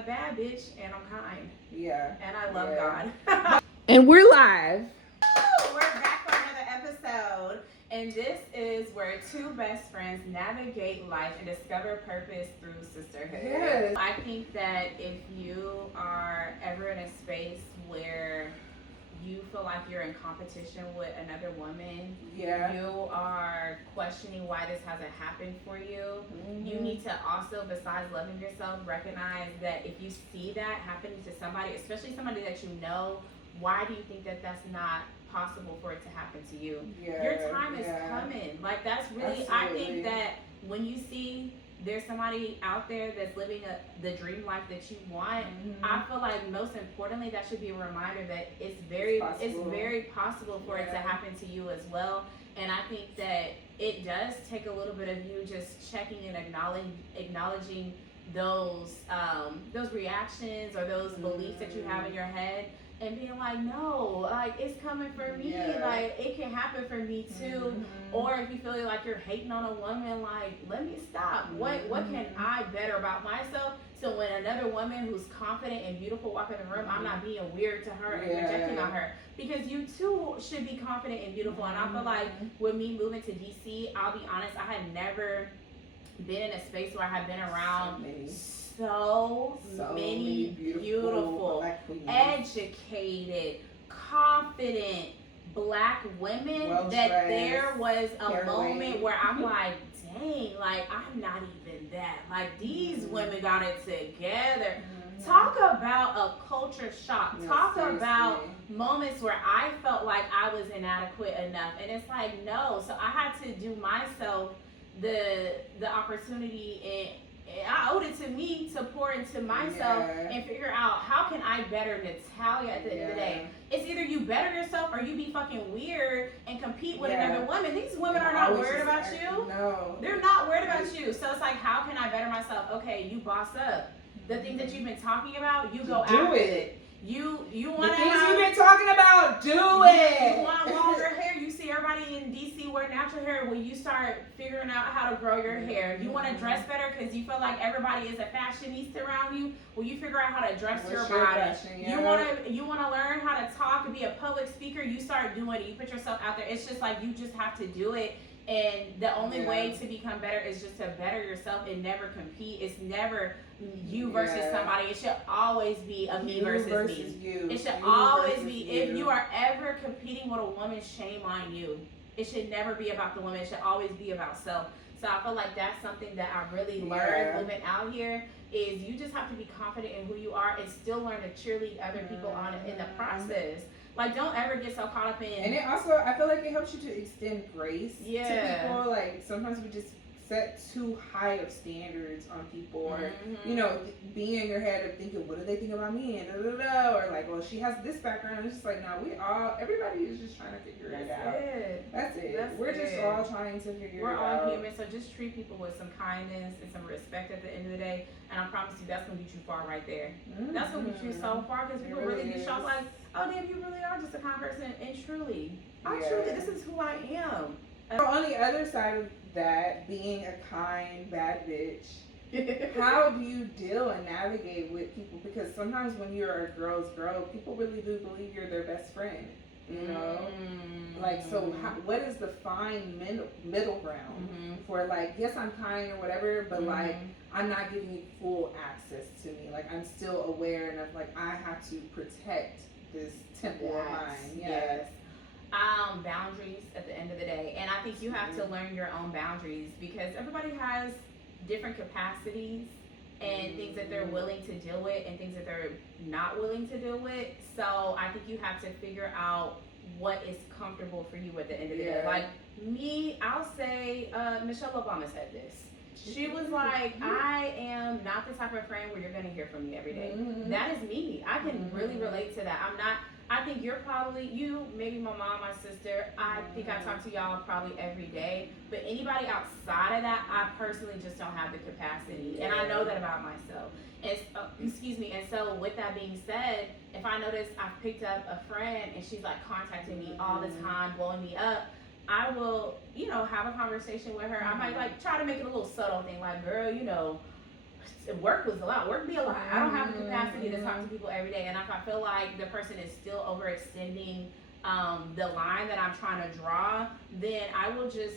a bad bitch and I'm kind. Yeah. And I love God. And we're live. We're back for another episode. And this is where two best friends navigate life and discover purpose through sisterhood. Yes. I think that if you are ever in a space where you feel like you're in competition with another woman, you are questioning why this hasn't happened for you, you need to also, besides loving yourself, recognize that if you see that happening to somebody, especially somebody that you know, why do you think that that's not possible for it to happen to you? Your time is coming. Like, that's really, I think that when you see there's somebody out there that's living the dream life that you want, I feel like most importantly that should be a reminder that it's very possible for it to happen to you as well. And I think that it does take a little bit of you just checking and acknowledging those reactions or those beliefs that you have in your head, and being like, no, like, it's coming for me. Like, it can happen for me too. Or if you feel like you're hating on a woman, like, let me stop. What can I better about myself? So when another woman who's confident and beautiful walk in the room, I'm not being weird to her and projecting on her. Because you too should be confident and beautiful. And I feel like with me moving to DC, I'll be honest, I had never been in a space where I had been around so many beautiful, educated, confident Black women that there was a moment where I'm like, dang, like, I'm not even that. Like, these women got it together. Talk about a culture shock. Talk about moments where I felt like I was inadequate enough. And it's like, no. So I had to do myself the opportunity, and I owed it to me to pour into myself and figure out how can I better Natalya at the end of the day. It's either you better yourself or you be fucking weird and compete with another woman. These women are not worried about you. No. They're not worried about you. So it's like, how can I better myself? Okay, you boss up. The things that you've been talking about, you go after it. You want to things you've been talking about, do it. You want longer hair. You see everybody in DC wear natural hair. When you start figuring out how to grow your hair, you want to dress better because you feel like everybody is a fashionista around you. Well, you figure out how to dress your body. You want to learn how to talk and be a public speaker. You start doing it. You put yourself out there. It's just like you just have to do it. And the only way to become better is just to better yourself and never compete. It's never you versus somebody. It should always be a me versus me. It should always be, if you are ever competing with a woman, shame on you. It should never be about the woman. It should always be about self. So I feel like that's something that I really learned moving out here, is you just have to be confident in who you are and still learn to cheerlead other people on in the process. Like, don't ever get so caught up in. And it also, I feel like it helps you to extend grace to people. Like, sometimes we just set too high of standards on people, or you know, being in your head of thinking, what do they think about me, and or like, well, she has this background. It's just like, no, everybody is just trying to figure it out. That's it. We're just all trying to figure it out. We're all human, so just treat people with some kindness and some respect at the end of the day, and I promise you that's gonna get you far right there. That's gonna get you so far, because people really get shocked, like, oh damn, you really are just a kind person. And truly, this is who I am. On the other side of that, being a kind bad bitch, how do you deal and navigate with people? Because sometimes when you're a girl's girl, people really do believe you're their best friend. You know, like, so what is the fine middle ground for, like, yes, I'm kind or whatever, but like, I'm not giving you full access to me. Like, I'm still aware enough, like, I have to protect this temple of mine. Boundaries at the end of the day. And I think you have to learn your own boundaries, because everybody has different capacities and things that they're willing to deal with and things that they're not willing to deal with. So I think you have to figure out what is comfortable for you at the end of the day. Like me, I'll say Michelle Obama said this. She was like, I am not the type of friend where you're going to hear from me every day. That is me. I can really relate to that. I think you're probably, maybe my mom, my sister, I think I talk to y'all probably every day. But anybody outside of that, I personally just don't have the capacity. And I know that about myself. And and so with that being said, if I notice I've picked up a friend and she's like contacting me all the time, blowing me up, I will, have a conversation with her. I might like try to make it a little subtle thing, like, girl, work was a lot. Work be a lot. I don't have the capacity to talk to people every day. And if I feel like the person is still overextending the line that I'm trying to draw, then I will just,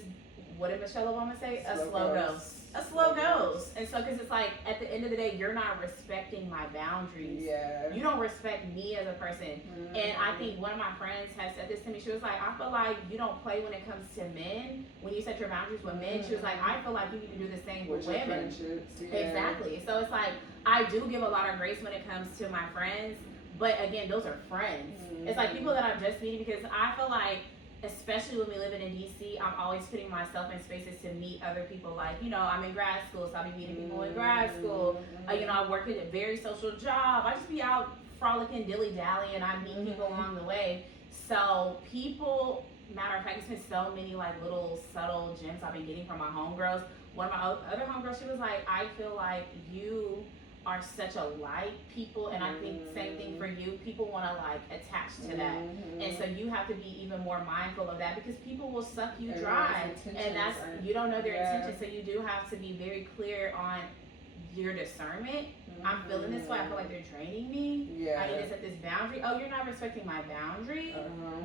what did Michelle Obama say? A slow goes. A slow goes. And so, because it's like, at the end of the day, you're not respecting my boundaries. Yeah. You don't respect me as a person. And I think one of my friends has said this to me. She was like, I feel like you don't play when it comes to men. When you set your boundaries with men, she was like, I feel like you need to do the same with women. Yeah. Exactly. So it's like, I do give a lot of grace when it comes to my friends. But again, those are friends. It's like people that I'm just meeting, because I feel like, especially when we live in DC, I'm always putting myself in spaces to meet other people. Like, you know, I'm in grad school, so I'll be meeting people in grad school. You know, I work at a very social job. I just be out frolicking, dilly-dallying. I meet people along the way. So people, matter of fact, it's been so many like little subtle gems I've been getting from my homegirls. One of my other homegirls, she was like, I feel like you are such alike people, and I think same thing for you. People want to like attach to that, and so you have to be even more mindful of that, because people will suck you dry, and that's, you don't know their intentions. So you do have to be very clear on your discernment. I'm feeling this way. I feel like they're draining me. I need to set this boundary. Oh, you're not respecting my boundary.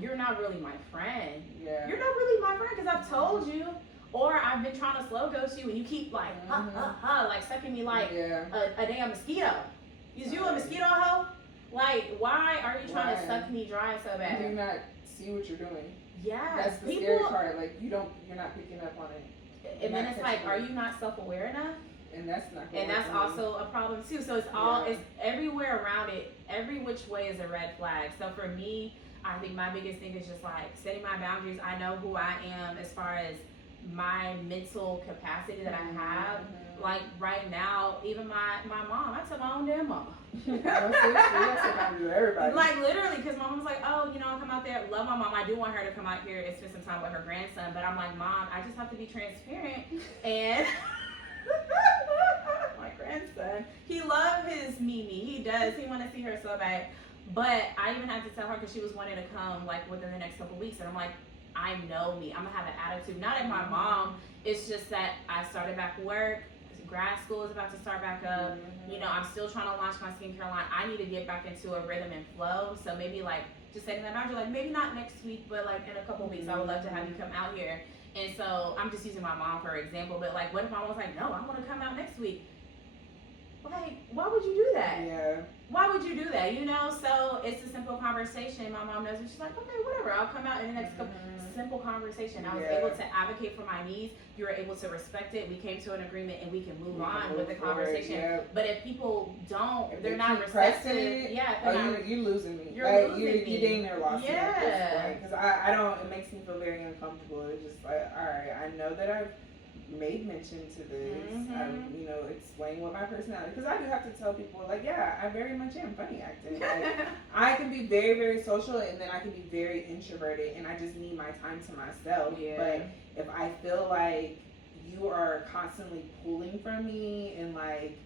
You're not really my friend. You're not really my friend, because I've told you. Or I've been trying to slow ghost you, and you keep like, like sucking me like a damn mosquito. Is you a mosquito hoe? Like, why are you trying to suck me dry so bad? Do you not see what you're doing? Yeah. That's the scary part. Like, you're not picking up on it. And then it's like, are you not self-aware enough? And that's not. And that's also a problem too. So it's all, it's everywhere around it. Every which way is a red flag. So for me, I think my biggest thing is just like setting my boundaries. I know who I am as far as my mental capacity that I have. Like right now, even my mom, I tell my own damn mama. Like literally, because my mom was like, oh, you know, I'll come out there. Love my mom. I do want her to come out here and spend some time with her grandson. But I'm like, Mom, I just have to be transparent. And my grandson, he loves his Mimi. He does. He want to see her so bad. But I even had to tell her, because she was wanting to come like within the next couple weeks, and I'm like, I know me. I'm gonna have an attitude. Not at my mom. It's just that I started back work. Grad school is about to start back up. You know, I'm still trying to launch my skincare line. I need to get back into a rhythm and flow. So maybe like just setting that boundary, like maybe not next week, but like in a couple weeks, I would love to have you come out here. And so I'm just using my mom for example. But like, what if my mom was like, no, I'm gonna come out next week? Like, why would you do that? Yeah. Why would you do that? You know, so it's a simple conversation. My mom knows, and she's like, okay, whatever. I'll come out in the next couple. Simple conversation. I was able to advocate for my needs. You were able to respect it. We came to an agreement, and we can move on with the conversation. But if people don't, if they're not receptive. You're losing me. You're losing me. You're dang near lost me at this point. Because I don't. It makes me feel very uncomfortable. It's just like, all right, I know that I've made mention to this. You know, explain what my personality, because I do have to tell people, like, yeah, I very much am funny acting. Like, I can be very, very social, and then I can be very introverted, and I just need my time to myself. But if I feel like you are constantly pulling from me and like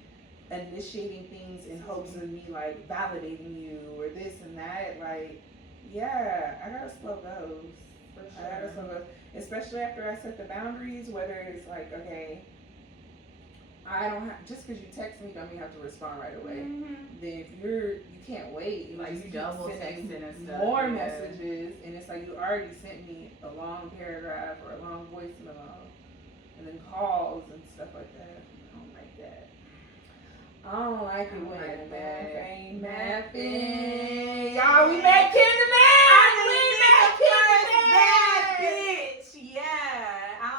initiating things in hopes of me like validating you or this and that, like, I gotta slow those. For sure. I gotta slow those. Especially after I set the boundaries, whether it's like, okay, I don't have, just because you text me don't mean you have to respond right away. Then if you can't wait, like you double texting and stuff, more messages, and it's like you already sent me a long paragraph or a long voice memo, and then calls and stuff like that. I don't like that. I don't like it when math ain't mapping. Y'all, we met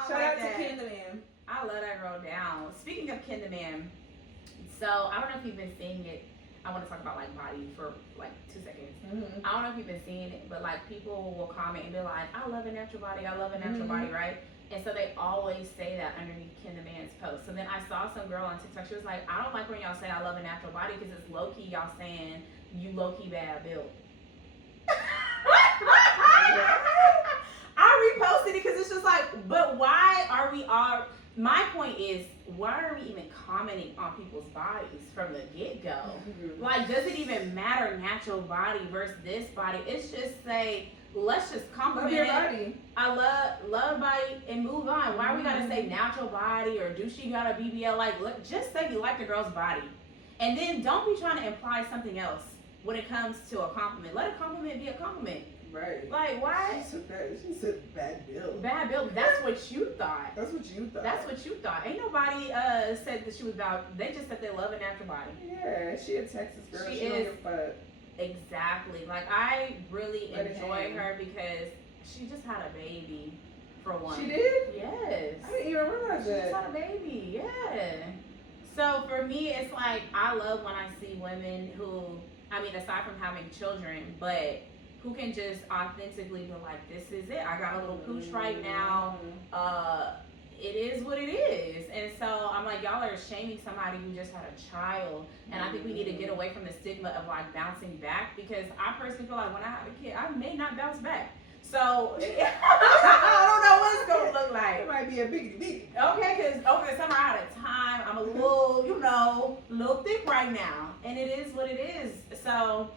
Shout out to Ken the Man. I love that girl down. Speaking of Ken the Man, so I don't know if you've been seeing it. I want to talk about like body for like 2 seconds. I don't know if you've been seeing it, but like people will comment and be like, I love a natural body, I love a natural body, right? And so they always say that underneath Ken the Man's post. So then I saw some girl on TikTok, she was like, I don't like when y'all say I love a natural body, because it's low-key y'all saying you low-key bad built. I reposted it because it's just like, but why are we all, my point is, why are we even commenting on people's bodies from the get-go? Like, does it even matter natural body versus this body? It's just say, let's just compliment your body. I love body and move on. Why we gotta say natural body or do she got a BBL? Like, just say you like the girl's body, and then don't be trying to imply something else when it comes to a compliment. Let a compliment be a compliment. Right. Like, why? She said bad build. Bad build. That's what you thought. That's what you thought. That's what you thought. Ain't nobody said that she was about. They just said they love a natural body. Yeah, she a Texas girl. She don't is. give a fuck. Exactly. Like, I really enjoy her because she just had a baby. For one. She did? Yes. I didn't even realize that. She just had a baby. Yeah. So for me, it's like I love when I see women who, I mean, aside from having children, but who can just authentically be like, this is it. I got a little pooch right now. It is what it is. And so I'm like, y'all are shaming somebody who just had a child. And I think we need to get away from the stigma of like bouncing back, because I personally feel like when I have a kid, I may not bounce back. So I don't know what it's gonna look like. It might be a big. Okay, because over the summer I had a time. I'm a little, a little thick right now. And it is what it is. So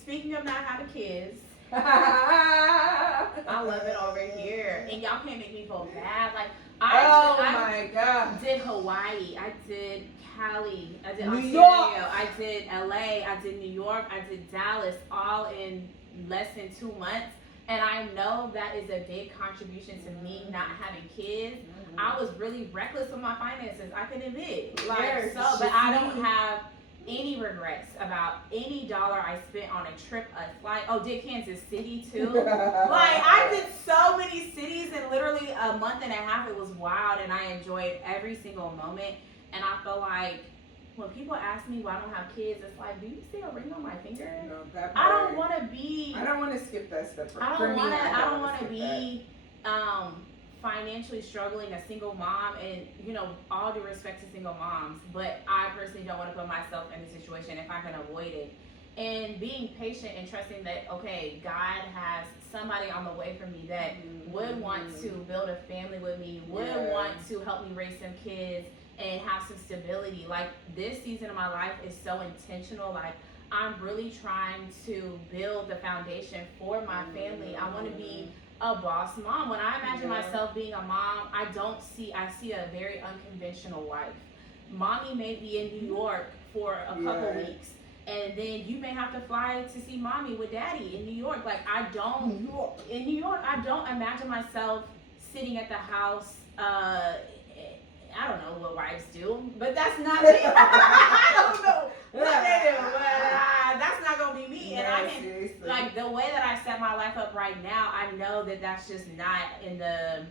speaking of not having kids, I love it over here. And y'all can't make me feel bad. Like my God. Did Hawaii. I did Cali. I did New Ontario. York. I did LA. I did New York. I did Dallas, all in less than 2 months. And I know that is a big contribution to me not having kids. I was really reckless with my finances, I can admit. But I don't have any regrets about any dollar I spent on a trip, a flight. Oh, did Kansas City too. Like, I did so many cities in literally a month and a half. It was wild, and I enjoyed every single moment. And I feel like when people ask me why I don't have kids, it's like, do you see a ring on my finger? No, that part, I don't want to be. I don't want to skip that step. I don't want to be financially struggling, a single mom, and all due respect to single moms, but I personally don't want to put myself in a situation if I can avoid it. And being patient and trusting that, okay, God has somebody on the way for me that would want to build a family with me, would want to help me raise some kids and have some stability. Like, this season of my life is so intentional. Like, I'm really trying to build the foundation for my family. I want to be a boss mom. When I imagine myself being a mom, I see a very unconventional wife. Mommy may be in New York for a couple weeks, and then you may have to fly to see mommy with daddy in New York. Like, in New York, I don't imagine myself sitting at the house. I don't know what wives do, but that's not me. I don't know what they do, but that's not gonna be me. And like, the way that I set my life up right now, I know that that's just not in the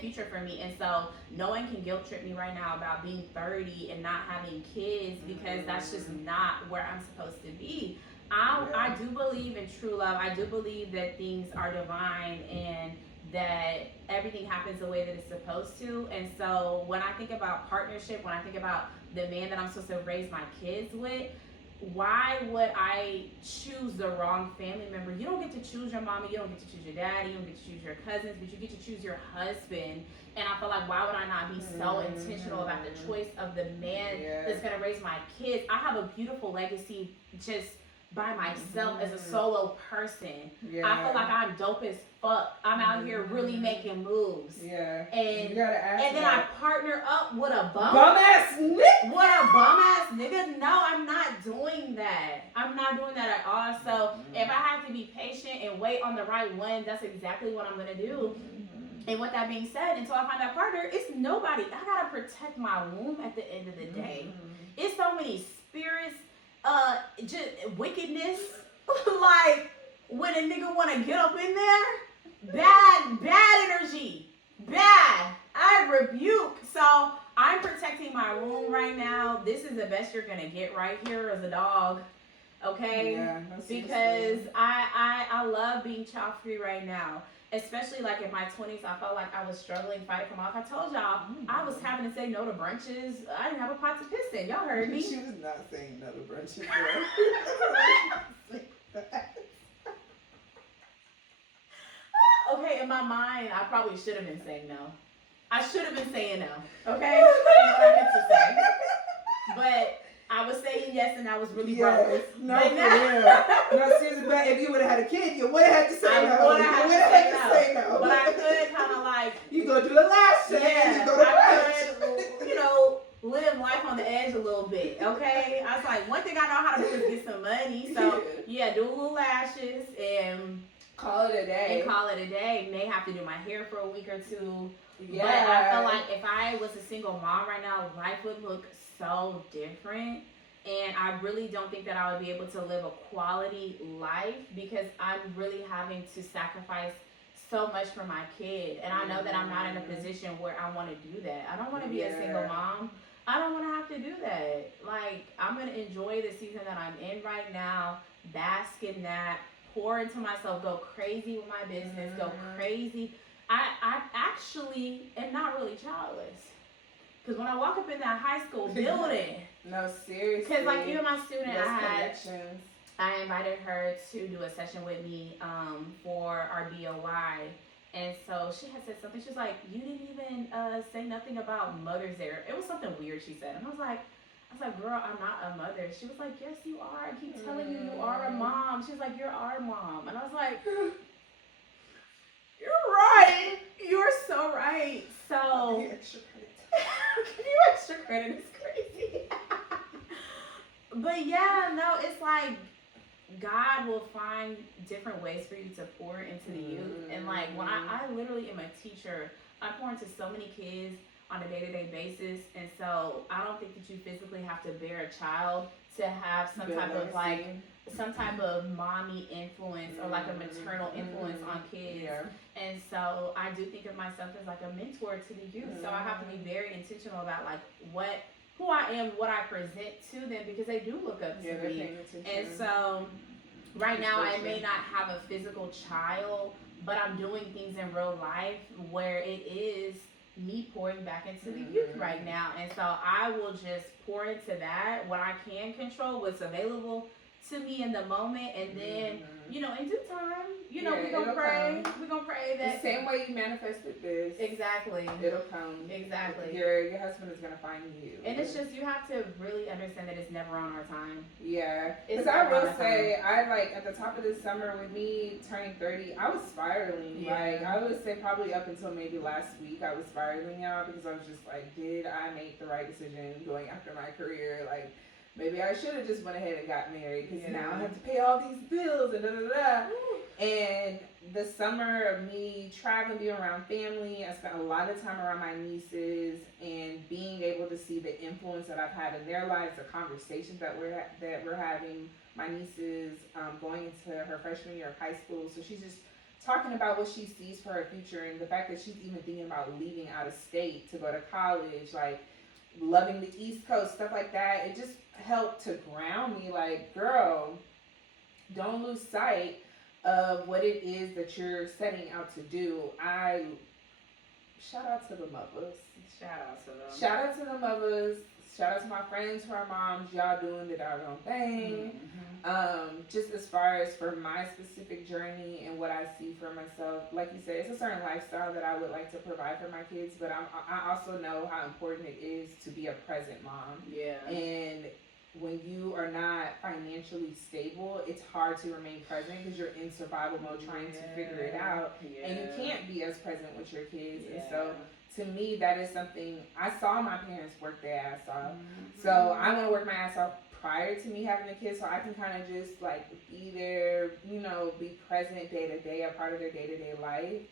future for me. And so no one can guilt trip me right now about being 30 and not having kids, because that's just not where I'm supposed to be. I do believe in true love. I do believe that things are divine and that everything happens the way that it's supposed to. And so when I think about partnership, when I think about the man that I'm supposed to raise my kids with, why would I choose the wrong family member? You don't get to choose your mommy, you don't get to choose your daddy, you don't get to choose your cousins, but you get to choose your husband. And I feel like, why would I not be so intentional about the choice of the man that's gonna raise my kids? I have a beautiful legacy just by myself as a solo person. I feel like I'm dope as fuck. I'm out here really making moves. And you gotta ask and then I partner up with a bum ass nigga. What a bum ass nigga. No, I'm not doing that. I'm not doing that at all. So if I have to be patient and wait on the right one, that's exactly what I'm gonna do. And with that being said, until I find that partner, it's nobody. I gotta protect my womb at the end of the day. It's so many spirits, just wickedness. Like, when a nigga wanna get up in there, bad energy. Bad. I rebuke. So I'm protecting my womb right now. This is the best you're gonna get right here as a dog. Okay? Because I love being child free right now. Especially like in my 20s, I felt like I was struggling fighting from off. I told y'all I was having to say no to brunches. I didn't have a pot to piss in. Y'all heard me. She was not saying no to brunches, girl. Okay, in my mind, I probably should have been saying no. I should have been saying no. Okay? That's what I meant to say. But I was saying yes, and I was really broke. No, for real. No, seriously, but if you would have had a kid, you would have had to say no. I would have had to say no. But I could kind of like... You go do the lashes. Yeah, you go to I could, you know, live life on the edge a little bit, okay? I was like, one thing I know how to do is get some money. So, yeah, do a little lashes and... Call it a day. May have to do my hair for a week or two. Yeah. But I feel like if I was a single mom right now, life would look so different. And I really don't think that I would be able to live a quality life because I'm really having to sacrifice so much for my kid. And I know that I'm not in a position where I want to do that. I don't want to be a single mom. I don't want to have to do that. Like, I'm going to enjoy the season that I'm in right now, bask in that, pour into myself, go crazy with my business, go crazy. I actually am not really childless. Because when I walk up in that high school building. No, seriously. Because, like, even my student, I invited her to do a session with me for our BOY. And so she had said something. She was like, you didn't even say nothing about Mother's Day. It was something weird she said. And I was like, girl, I'm not a mother. She was like, yes, you are. I keep telling you, you are a mom. She was like, you're our mom. And I was like, you're right. You're so right. So, give you extra credit. Give you extra credit. It's crazy. But yeah, no, it's like God will find different ways for you to pour into the youth. And like when I literally am a teacher, I pour into so many kids on a day-to-day basis, and so I don't think that you physically have to bear a child to have some type of mommy influence or like a maternal influence on kids. And so I do think of myself as like a mentor to the youth. So I have to be very intentional about like who I am, what I present to them, because they do look up to me. And so right now I may not have a physical child, but I'm doing things in real life where it is me pouring back into the youth right now. And so I will just pour into that, what I can control, what's available to me in the moment, and then you know, in due time, you know, we're gonna pray. We're gonna pray that the same way you manifested this. Exactly. It'll come. Exactly. Your husband is gonna find you. And it's just, you have to really understand that it's never on our time. Yeah. Because I will say, I like at the top of this summer with me turning 30, I was spiraling. Yeah. Like I would say probably up until maybe last week, I was spiraling out because I was just like, did I make the right decision going after my career? Like, maybe I should have just went ahead and got married because now I have to pay all these bills and da-da-da. And the summer of me traveling, being around family, I spent a lot of time around my nieces and being able to see the influence that I've had in their lives, the conversations that we're having. My niece is going into her freshman year of high school, so she's just talking about what she sees for her future and the fact that she's even thinking about leaving out of state to go to college, like loving the East Coast, stuff like that. It just helped to ground me, like, girl, don't lose sight of what it is that you're setting out to do. I shout out to the mothers. Shout out to them. Shout out to the mothers. Shout out to my friends who are moms. Y'all doing the doggone thing. Just as far as for my specific journey and what I see for myself, like you said, it's a certain lifestyle that I would like to provide for my kids, but I also know how important it is to be a present mom. Yeah. And when you are not financially stable, it's hard to remain present because you're in survival mode trying to figure it out. And you can't be as present with your kids. And so to me, that is something, I saw my parents work their ass off. So I want to work my ass off prior to me having a kid, so I can kind of just like be there, you know, be present day to day, a part of their day-to-day life.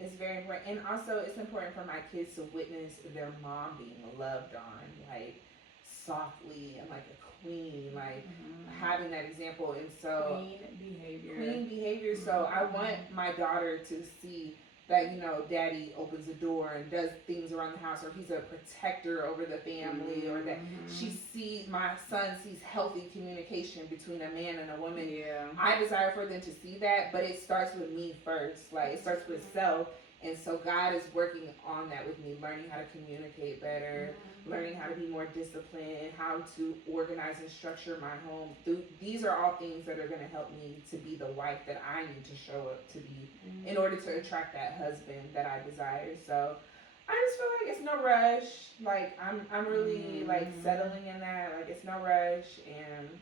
It's very important. And also it's important for my kids to witness their mom being loved on, like softly and like a queen, like having that example. And so queen behavior. So I want my daughter to see that, you know, daddy opens the door and does things around the house, or he's a protector over the family, or that my son sees healthy communication between a man and a woman. I desire for them to see that, but it starts with me first. Like, it starts with self. And so God is working on that with me, learning how to communicate better, learning how to be more disciplined, how to organize and structure my home. These are all things that are going to help me to be the wife that I need to show up to be in order to attract that husband that I desire. So I just feel like it's no rush. Like I'm really like settling in that. Like it's no rush and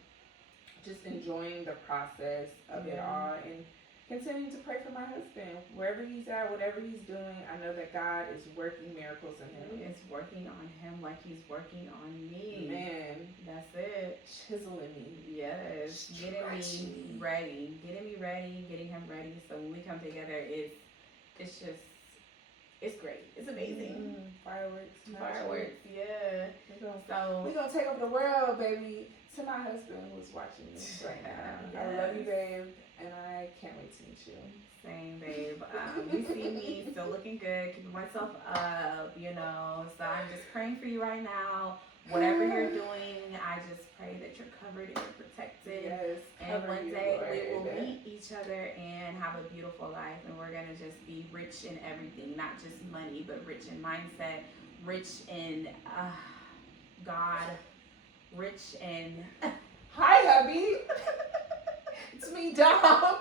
just enjoying the process of it all and continuing to pray for my husband wherever he's at, whatever he's doing. I know that God is working miracles in him. It's working on him like he's working on me. Man, that's it. Chiseling me. Yes, getting me ready, getting him ready. So when we come together, it's just. It's great. It's amazing. Fireworks. Yeah. We're gonna take over the world, baby. To my husband who's watching this right now. Yes. I love you, babe, and I can't wait to meet you. Same, babe. You see me still looking good, keeping myself up, you know. So I'm just praying for you right now. Whatever you're doing, I just pray that you're covered and you're protected. Yes, and one day we will meet each other and have a beautiful life. And we're going to just be rich in everything, not just money, but rich in mindset, rich in God, rich in... Hi, hubby. It's me, Dom.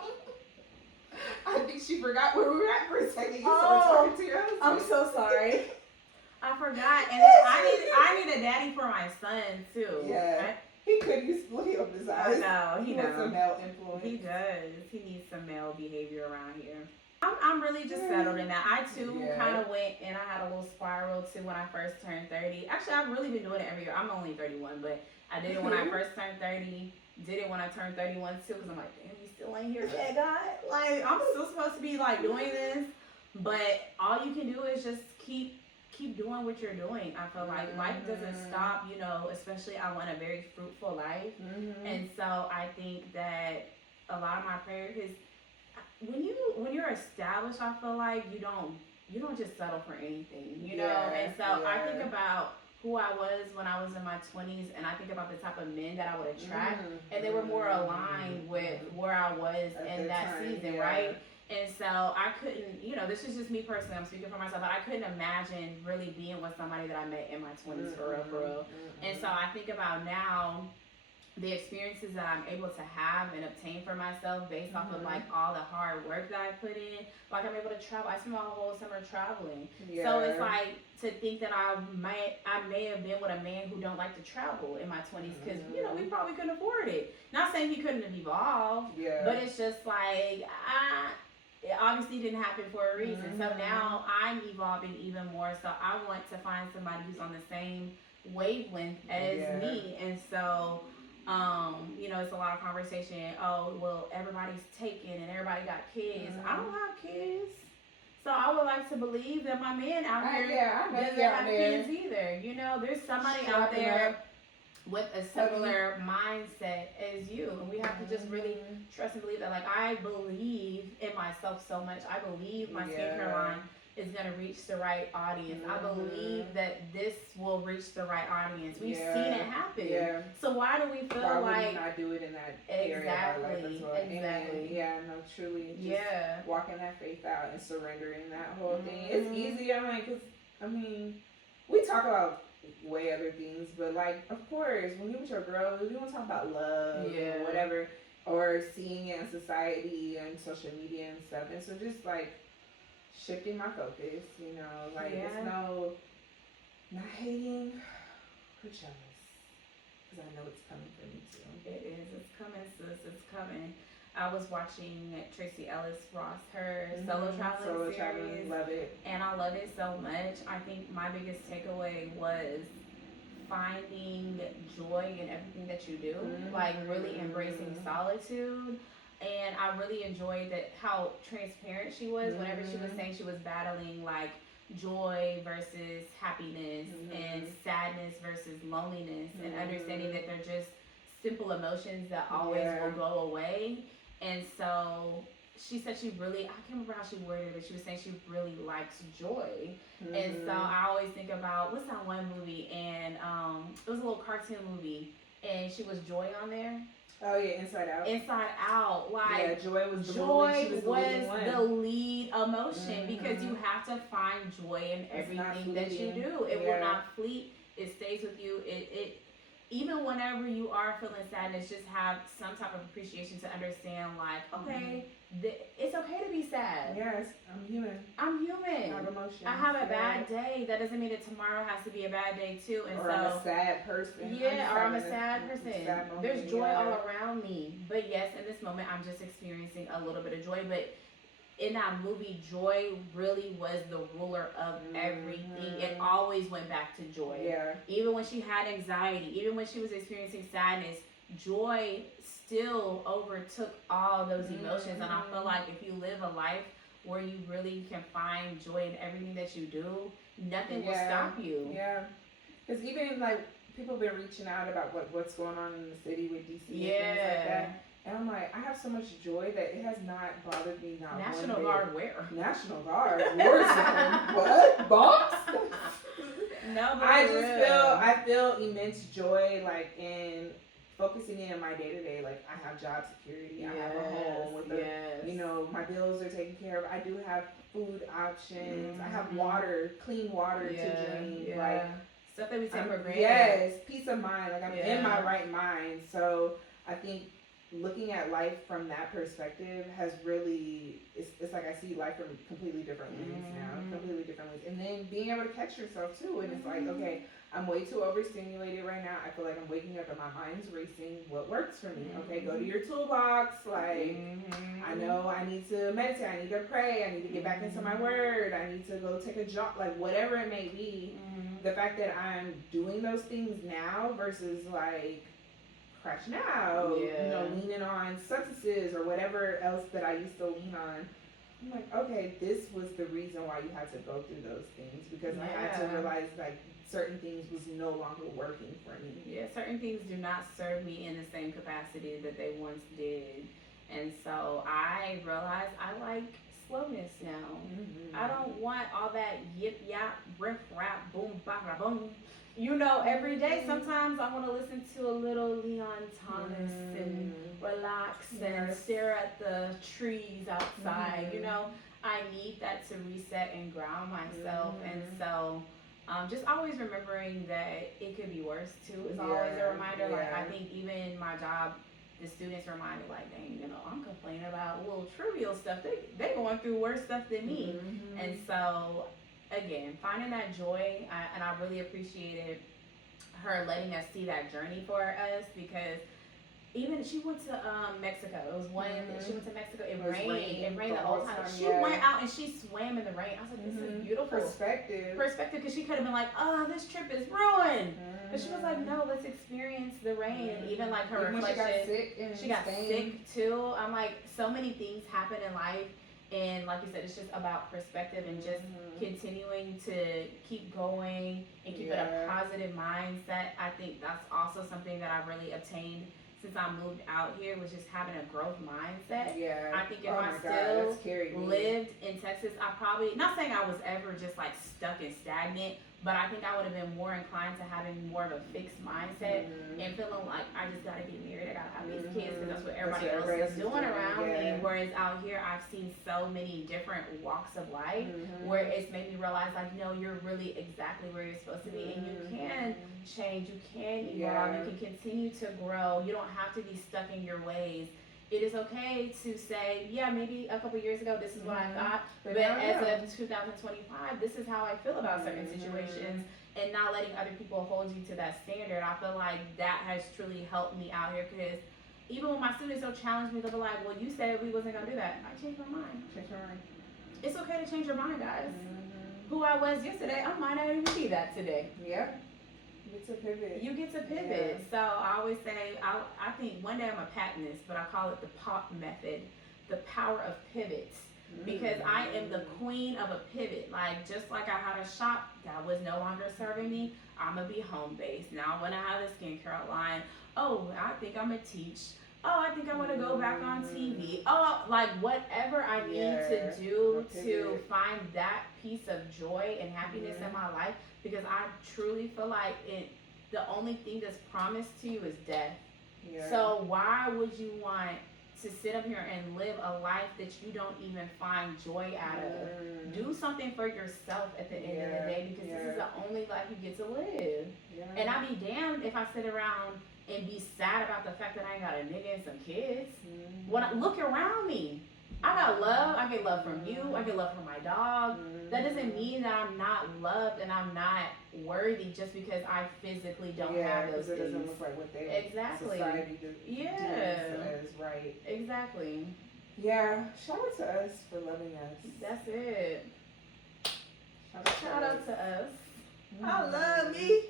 I think she forgot where we were at for a second. You started talking to your husband. I'm so sorry. I forgot, and then I need a daddy for my son too. Yeah, right? He could use he opened his eyes. No, he knows some male influence. He does. He needs some male behavior around here. I'm really just settled in that. I too kind of went and I had a little spiral too when I first turned 30. Actually, I've really been doing it every year. I'm only 31, but I did it when I first turned 30. Did it when I turned 31 too, because I'm like, damn, you still ain't here yet, God. Like I'm still supposed to be like doing this, but all you can do is just keep doing what you're doing. I feel like life doesn't stop, you know, especially I want a very fruitful life. And so I think that a lot of my prayer is when you're established, I feel like you don't just settle for anything, you know? And so I think about who I was when I was in my 20s, and I think about the type of men that I would attract, and they were more aligned with where I was in that season, right? And so I couldn't, you know, this is just me personally, I'm speaking for myself, but I couldn't imagine really being with somebody that I met in my 20s for real. And so I think about now the experiences that I'm able to have and obtain for myself based off of like all the hard work that I put in. Like I'm able to travel. I spent my whole summer traveling. So it's like to think that I may have been with a man who don't like to travel in my 20s because, you know, we probably couldn't afford it. Not saying he couldn't have evolved, but it's just like, it obviously didn't happen for a reason. So now I'm evolving even more. So I want to find somebody who's on the same wavelength as me. And so, you know, it's a lot of conversation. Oh, well, everybody's taken and everybody got kids. I don't have kids. So I would like to believe that my man out here doesn't have kids either. You know, there's somebody out there with a similar mindset as you, and we have to just really trust and believe that. Like I believe in myself so much. I believe my skincare line is gonna reach the right audience. I believe that this will reach the right audience. We've seen it happen. So why do we feel why would we not do it in that area of our life as well? Amen. Yeah, no, truly. Just walking that faith out and surrendering that whole thing. It's easy. I'm like, 'cause, I mean, we talk about way other things, but like, of course, when you're with your girl, we don't talk about love or whatever, or seeing it in society and social media and stuff. And so just like shifting my focus, you know, like it's not hating or jealous, because I know it's coming for me too. It is. It's coming, sis. It's coming. I was watching Tracy Ellis Ross, her solo traveling series. Love it. And I love it so much. I think my biggest takeaway was finding joy in everything that you do, like really embracing solitude. And I really enjoyed that how transparent she was whenever she was saying she was battling like joy versus happiness and sadness versus loneliness and understanding that they're just simple emotions that always will go away. And so she said she really, I can't remember how she worded it, but she was saying she really likes joy. And so I always think about, what's that one movie? And it was a little cartoon movie, and she was Joy on there. Oh yeah, Inside Out. Inside Out, like joy was the lead emotion because you have to find joy in everything that you do. It will not fleet. It stays with you. even whenever you are feeling sadness, just have some type of appreciation to understand, like, okay, it's okay to be sad. Yes, I'm human. I'm human. I have emotions. I have a bad day. That doesn't mean that tomorrow has to be a bad day too. And or I'm a sad person. Yeah, or I'm a sad person. There's joy all around me. But yes, in this moment, I'm just experiencing a little bit of joy. But in that movie, joy really was the ruler of everything. It always went back to joy. Yeah. Even when she had anxiety, even when she was experiencing sadness, joy still overtook all those emotions. And I feel like if you live a life where you really can find joy in everything that you do, nothing will stop you. Yeah. Because even like people have been reaching out about what's going on in the city with DC and things like that. And I'm like, I have so much joy that it has not bothered me. Not National Guard where? National Guard. War zone. What? Bombs? No, but I feel immense joy like in focusing in on my day to day. Like I have job security. I have a home with my bills are taken care of. I do have food options. I have water, clean water to drink. Like stuff that we take for granted. Yes, peace of mind. Like I'm in my right mind. So I think looking at life from that perspective has really, it's like I see life from completely different ways now, completely different ways. And then being able to catch yourself too. And it's like, okay, I'm way too overstimulated right now. I feel like I'm waking up and my mind's racing. What works for me? Okay, go to your toolbox. Like, I know I need to meditate. I need to pray. I need to get back into my word. I need to go take a jog. Like, whatever it may be. The fact that I'm doing those things now versus like, crashing out, leaning on substances or whatever else that I used to lean on. I'm like, okay, this was the reason why you had to go through those things because I had to realize like certain things was no longer working for me. Yeah, certain things do not serve me in the same capacity that they once did. And so I realized I like slowness now. I don't want all that yip yap, riff rap, boom, bop, boom. Every day, sometimes I want to listen to a little Leon Thomas and relax and stare at the trees outside. I need that to reset and ground myself. And so, just always remembering that it could be worse too is always a reminder. Like, I think even my job, the students remind me, like, dang, I'm complaining about little trivial stuff. They going through worse stuff than me. And so, again, finding that joy, and I really appreciated her letting us see that journey for us because even she went to Mexico. It was she went to Mexico. It rained the whole time. She went out and she swam in the rain. I was like, this is beautiful. Perspective, because she could have been like, oh, this trip is ruined. But she was like, no, let's experience the rain. And even like her reflection. She got sick too. I'm like, so many things happen in life. And like you said, it's just about perspective and just continuing to keep going and keep it a positive mindset. I think that's also something that I really obtained since I moved out here, was just having a growth mindset. Yeah. I think if I still lived in Texas, I probably, not saying I was ever just like stuck and stagnant, but I think I would have been more inclined to having more of a fixed mindset and feeling like I just gotta get married, I gotta have these kids because that's what everybody else is doing around me. Whereas out here, I've seen so many different walks of life where it's made me realize like, no, you're really exactly where you're supposed to be, and you can change, you can evolve, you can continue to grow. You don't have to be stuck in your ways. It is okay to say, yeah, maybe a couple years ago, this is what I thought, but as of 2025, this is how I feel about certain situations, and not letting other people hold you to that standard. I feel like that has truly helped me out here, because even when my students will challenge me, they'll be like, well, you said we wasn't going to do that. I changed my mind. It's okay to change your mind, guys. Who I was yesterday, I might not even be that today. Yeah. You get to pivot. So I always say, I think one day I'm gonna patent this, but I call it the POP method, the power of pivots. Because I am the queen of a pivot. Like, just like I had a shop that was no longer serving me, I'm gonna be home based. Now when I have a skincare line, oh, I think I'm gonna teach. Oh, I think I want to go back on TV. Oh, like whatever I need to do to find that piece of joy and happiness in my life, because I truly feel like the only thing that's promised to you is death. So why would you want to sit up here and live a life that you don't even find joy out of. Do something for yourself at the end of the day, because this is the only life you get to live. And I'd be damned if I sit around and be sad about the fact that I ain't got a nigga and some kids. When I look around me, I got love. I get love from you. I get love from my dog. That doesn't mean that I'm not loved and I'm not worthy just because I physically don't have those things. It doesn't look like what they society deems as right. Exactly. Yeah. Shout out to us for loving us. That's it. Shout out to us. I love me.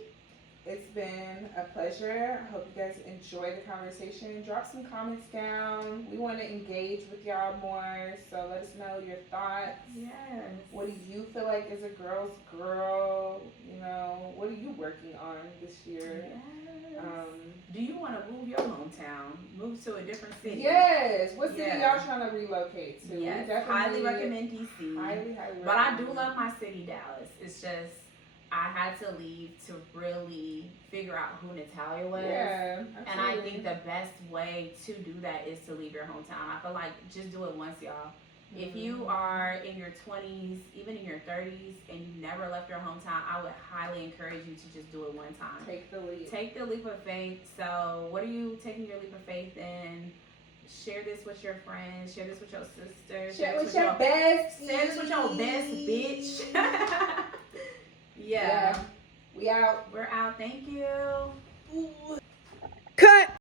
It's been a pleasure. I hope you guys enjoyed the conversation. Drop some comments down. We want to engage with y'all more, so let us know your thoughts. Yes. What do you feel like is a girl's girl? You know, what are you working on this year? Yes. Do you want to move your hometown? Move to a different city? Yes. What city y'all trying to relocate to? Yes. Highly recommend DC. Highly recommend. But I do love my city, Dallas. It's just I had to leave to really figure out who Natalya was. Yeah, absolutely. And I think the best way to do that is to leave your hometown. I feel like just do it once, y'all. If you are in your 20s, even in your 30s, and you never left your hometown, I would highly encourage you to just do it one time. Take the leap. Take the leap of faith. So what are you taking your leap of faith in? Share this with your friends. Share this with your sister. Share this with your best. Share this with your best bitch. Yeah. We out. We're out. Thank you. Ooh.